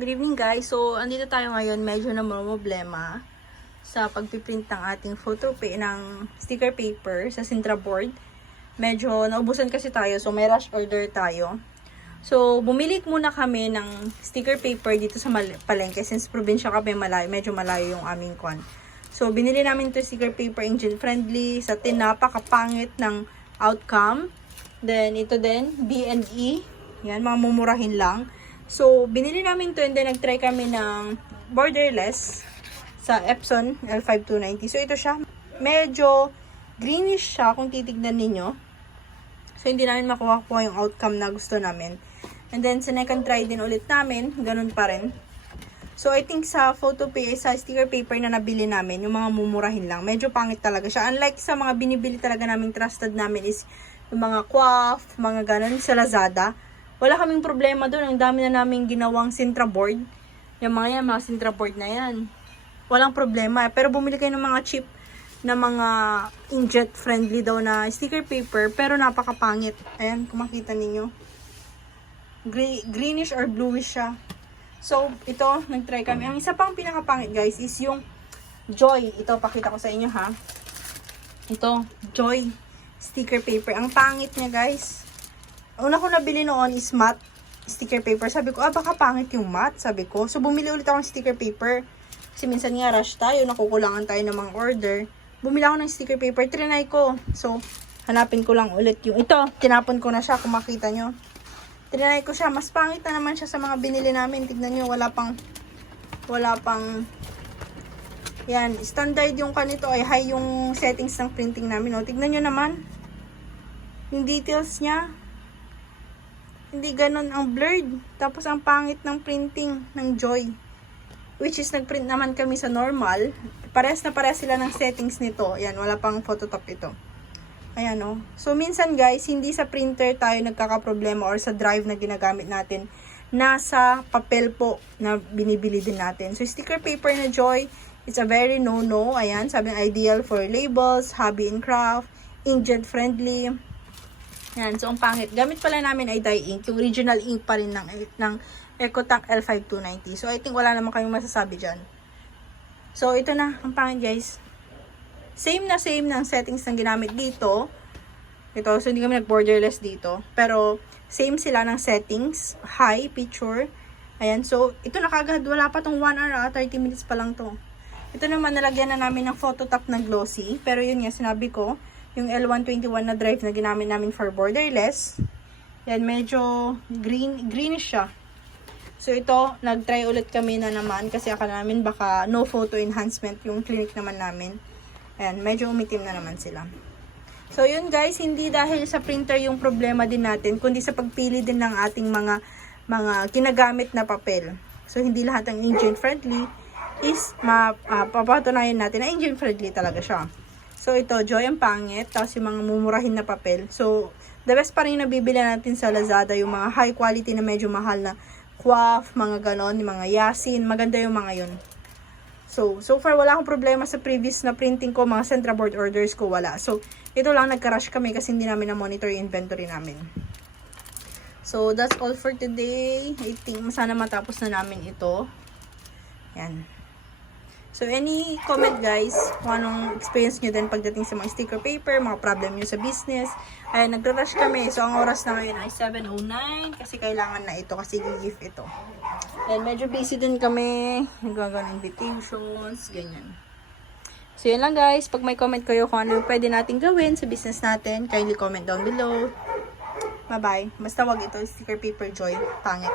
Good evening guys. So, andito tayo ngayon, medyo na problema sa pagpiprint ng ating ng sticker paper sa Sintra board. Medyo naubusan kasi tayo, so may rush order tayo. So, bumili muna kami ng sticker paper dito sa palengke since probinsya kami, medyo malayo yung aming kwan. So, binili namin to sticker paper, engine friendly, sa tin, napakapangit ng outcome. Then, ito din, B&E. Yan, mga mumurahin lang. So, binili namin to and then nag-try kami ng borderless sa Epson L5290. So, ito siya. Medyo greenish siya kung titignan ninyo. So, hindi namin makuha yung outcome na gusto namin. And then, sa second try din ulit namin, ganun pa rin. So, I think sa sa sticker paper na nabili namin, yung mga mumurahin lang, medyo pangit talaga siya. Unlike sa mga binibili talaga namin, trusted namin is yung mga Quaff, mga ganun sa Lazada. Wala kaming problema doon. Ang dami na naming ginawang Sintra board. Yung mga Sintra board na yan. Walang problema. Pero bumili kayo ng mga cheap na mga inkjet friendly daw na sticker paper. Pero napakapangit. Ayan, kung makita ninyo. Greenish or bluish siya. So, ito, nag-try kami. Ang isa pang pinakapangit guys is yung Joy. Ito, pakita ko sa inyo ha. Ito, Joy sticker paper. Ang pangit niya guys. Una ko nabili noon is matte sticker paper. Sabi ko, baka pangit yung matte, sabi ko. So, bumili ulit ako ng sticker paper. Kasi minsan nga rush tayo, nakukulangan tayo ng mga order. Bumili ako ng sticker paper, trinay ko. So, hanapin ko lang ulit yung ito. Tinapon ko na siya, kung makita nyo. Trinay ko siya. Mas pangit na naman siya sa mga binili namin. Tignan nyo, wala pang yan, standard yung kanito ay high yung settings ng printing namin. O, tignan nyo naman. Yung details niya. Hindi ganun ang blurred. Tapos ang pangit ng printing ng Joy. Which is nagprint naman kami sa normal. Parehas na parehas sila ng settings nito. Ayan, wala pang phototop ito. Ayan o. So minsan guys, hindi sa printer tayo nagkakaproblema or sa drive na ginagamit natin. Nasa papel po na binibili din natin. So sticker paper na Joy, it's a very no-no. Ayan, sabi ideal for labels, hobby and craft, inkjet friendly. Yan, so ang pangit. Gamit pala namin ay dye ink. Yung original ink pa rin ng EcoTank L5290. So, I think wala naman kayong masasabi dyan. So, ito na. Ang pangit, guys. Same ng settings ng ginamit dito. Ito, so hindi kami nag-borderless dito. Pero, same sila ng settings. High, picture. Ayan, so, ito na kagad. Wala pa tong 1 hour, 30 minutes pa lang to. Ito naman, nalagyan na namin ng phototop na glossy. Pero yun nga, sinabi ko, yung L121 na drive na ginamit namin for borderless. Yan, medyo greenish siya. So, ito, nag-try ulit kami na naman kasi akala namin baka no photo enhancement yung clinic naman namin. Ayan, medyo umitim na naman sila. So, yun guys, hindi dahil sa printer yung problema din natin, kundi sa pagpili din ng ating mga ginagamit na papel. So, hindi lahat ng engine friendly is papatunayan natin na engine friendly talaga siya. So, ito, Joy ang pangit. Tapos yung mga mumurahin na papel. So, the best pa rin yung nabibili natin sa Lazada. Yung mga high quality na medyo mahal na Quaff, mga ganon, yung mga Yasin. Maganda yung mga yun. So far, wala akong problema sa previous na printing ko. Mga Sintra board orders ko, wala. So, ito lang, nagka-rush kami kasi hindi namin na-monitor yung inventory namin. So, that's all for today. I think, sana matapos na namin ito. Yan. So, any comment guys, kung anong experience nyo din pagdating sa mga sticker paper, mga problem nyo sa business. Ay, nagre-rush kami. So, ang oras na ngayon ay 7:09 kasi kailangan na ito kasi gi-gift ito. And medyo busy din kami. Nagagawa ng invitations, ganyan. So, yun lang guys. Pag may comment kayo kung ano yung pwede natin gawin sa business natin, kindly comment down below. Bye-bye. Basta wag ito, sticker paper Joy. Pangit.